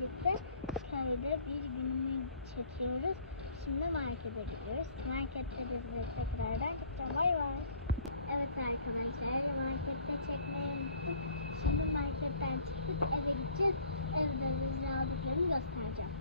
birlikte köyde bir günlük çekiyoruz. Şimdi markete gidiyoruz. Markette bizleri tekrardan gideceğim. Bay bay. Evet arkadaşlar markette çekmeye gittim. Şimdi marketten çıktık eve gideceğiz. Evde bize aldıklarını göstereceğim.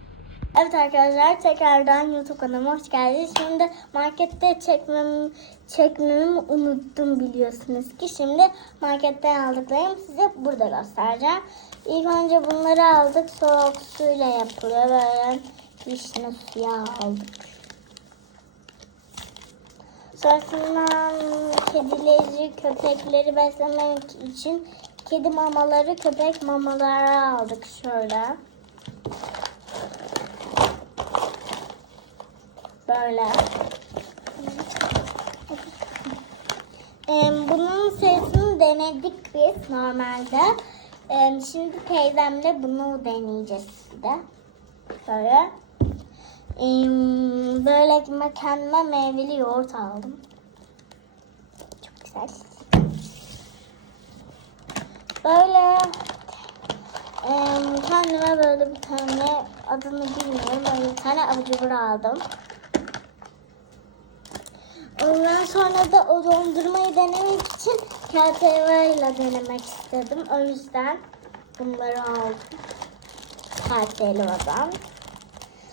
Evet arkadaşlar tekrardan YouTube kanalıma hoş geldiniz. Şimdi markette çekmem, çekmemi unuttum biliyorsunuz ki. Şimdi marketten aldıklarımı size burada göstereceğim. İlk önce bunları aldık. Soğuk suyla yapılıyor. Böyle vişne suyu aldık. Sonrasında kedileri, köpekleri beslemek için kedi mamaları, köpek mamaları aldık şöyle. Böyle. Bunun sesini denedik biz normalde. Şimdi teyzemle bunu deneyeceğiz de. Böyle. Böyle kendime meyveli yoğurt aldım. Çok güzel. Böyle kendime böyle bir tane adını bilmiyorum. Böyle bir tane abur cubur aldım. Ondan sonra da o dondurmayı denemek için KTV ile denemek istedim. O yüzden bunları aldım. KTV'den.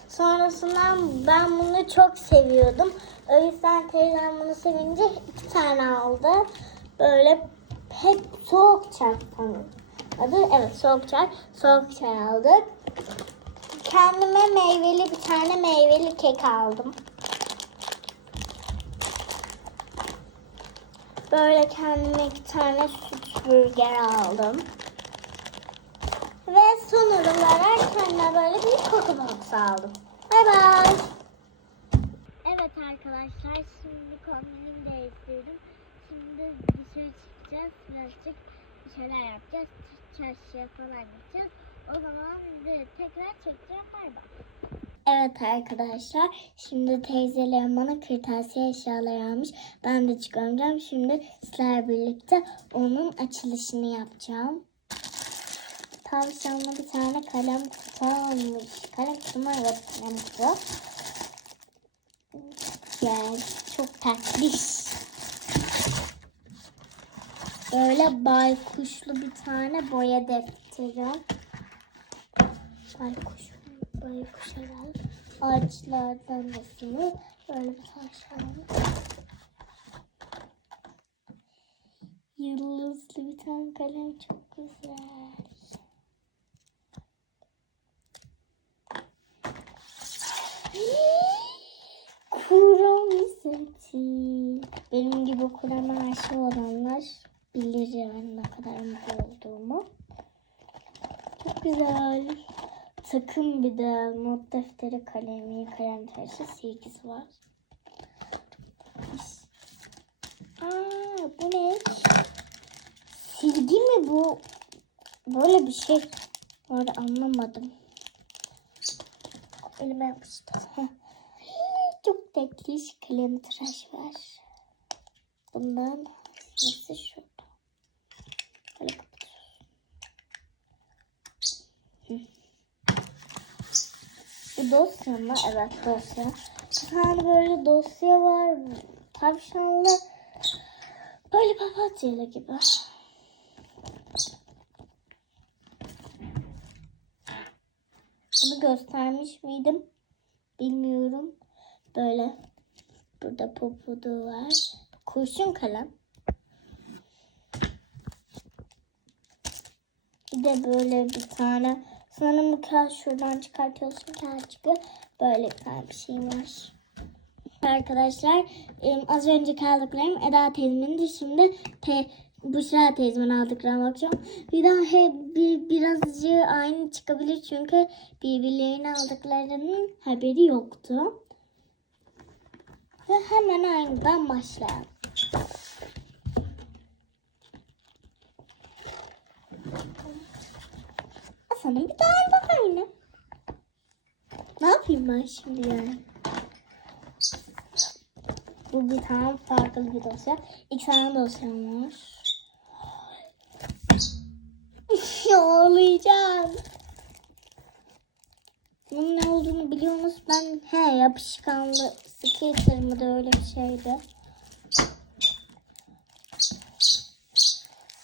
Sonrasında ben bunu çok seviyordum. O yüzden teyzem bunu sevince iki tane aldı. Böyle hep soğuk çay. Adı evet soğuk çay. Soğuk çay aldık. Kendime meyveli bir tane meyveli kek aldım. Böyle kendime iki tane süt burger aldım. Ve son olarak kendime böyle bir koku box aldım. Bay bay. Evet arkadaşlar şimdi kombinimi değiştirdim. Şimdi dışarı çıkacağız. Birazcık bir şeyler yapacağız. Çarşıya falan gideceğiz. O zaman tekrar çekeceğim. Bay bay. Evet arkadaşlar şimdi teyzelerim bana kırtasiye eşyaları almış. Ben de çıkaracağım. Şimdi sizlerle birlikte onun açılışını yapacağım. Tavşanlı bir tane kalem kutu almış. Kalem kutu mu? Evet kalem kutu. Güzel. Çok tatlış. Böyle baykuşlu bir tane boya defteri. Baykuş. Baykuş herhalde. Ağaçlardan resimli. Böyle bir tavşan. Yıldızlı bir tane kalem çok güzel. Kur'an seti. Benim gibi Kur'an'a aşık olanlar bilir yani ne kadar mutlu olduğumu. Çok güzel. Takım bir de not defteri, kalemi, kalem tıraşı, silgisi var. Aa, bu ne? Silgi mi bu? Böyle bir şey var anlamadım. Elime yapıştı. Çok tatlış kalem tıraş var. Bundan nasıl şurada. Bu dosya mı? Evet dosya. Bir tane böyle dosya var. Tavşanlı. Böyle papatyalı gibi. Bunu göstermiş miydim? Bilmiyorum. Böyle. Burada popodu var. Kurşun kalem. Bir de böyle bir tane sanırım bu kağıt şuradan çıkartıyorsun kağıt çıkıyor. Böyle bir şey var. Arkadaşlar az önce aldıklarım Eda teyzemin şimdi te, Büşra teyzemin aldıklarına bakacağım. Bir daha hep bir, birazcık aynı çıkabilir çünkü birbirlerine aldıklarının haberi yoktu. Ve hemen aynıdan başlayalım. Sanırım bir daha aynı. Ne yapayım ben şimdi yani? Bu bir tane farklı bir dosya. İki tane dosyam var. Ağlayacağım. hani biliyorsunuz ben he yapışkanlı skater mı da öyle bir şeydi.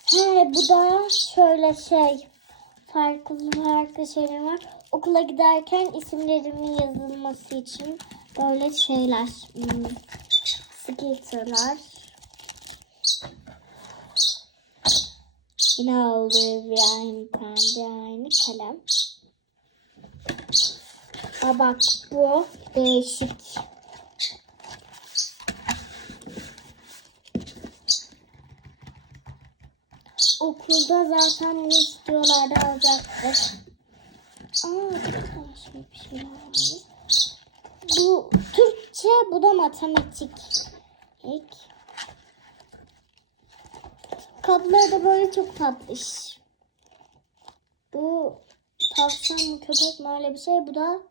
He bu da şöyle şey farklı farklı şeyler var. Okula giderken isimlerimin yazılması için böyle şeyler. Hmm, skaterlar. Yine olduğu bir aynı tane aynı kalem. Aa bak bu değişik. Okulda zaten ne istiyorlardı alacaktır. Aa bir şey var. Bu Türkçe, bu da matematik. İlk. Kabloları da böyle çok tatlış. Bu tavşan mı köpek mi öyle bir şey. Bu da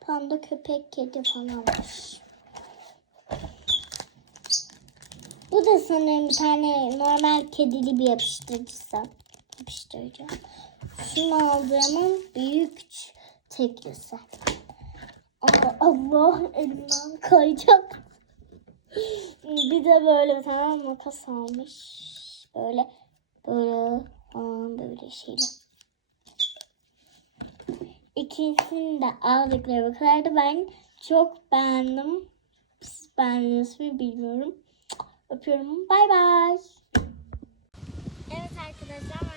panda köpek kedi falanmış. Bu da sanırım bir tane normal kedili bir yapıştırıcısı. Yapıştırıcı. Şunu aldığımın büyük teklisi. Aa, Allah elimden kayacak. Bir de böyle bir tane makas almış. Böyle böyle falan böyle şeyler. İkisini de aldıkları bu kadardı. Ben çok beğendim. Siz beğendiniz mi bilmiyorum. Öpüyorum. Bay bay. Evet arkadaşlar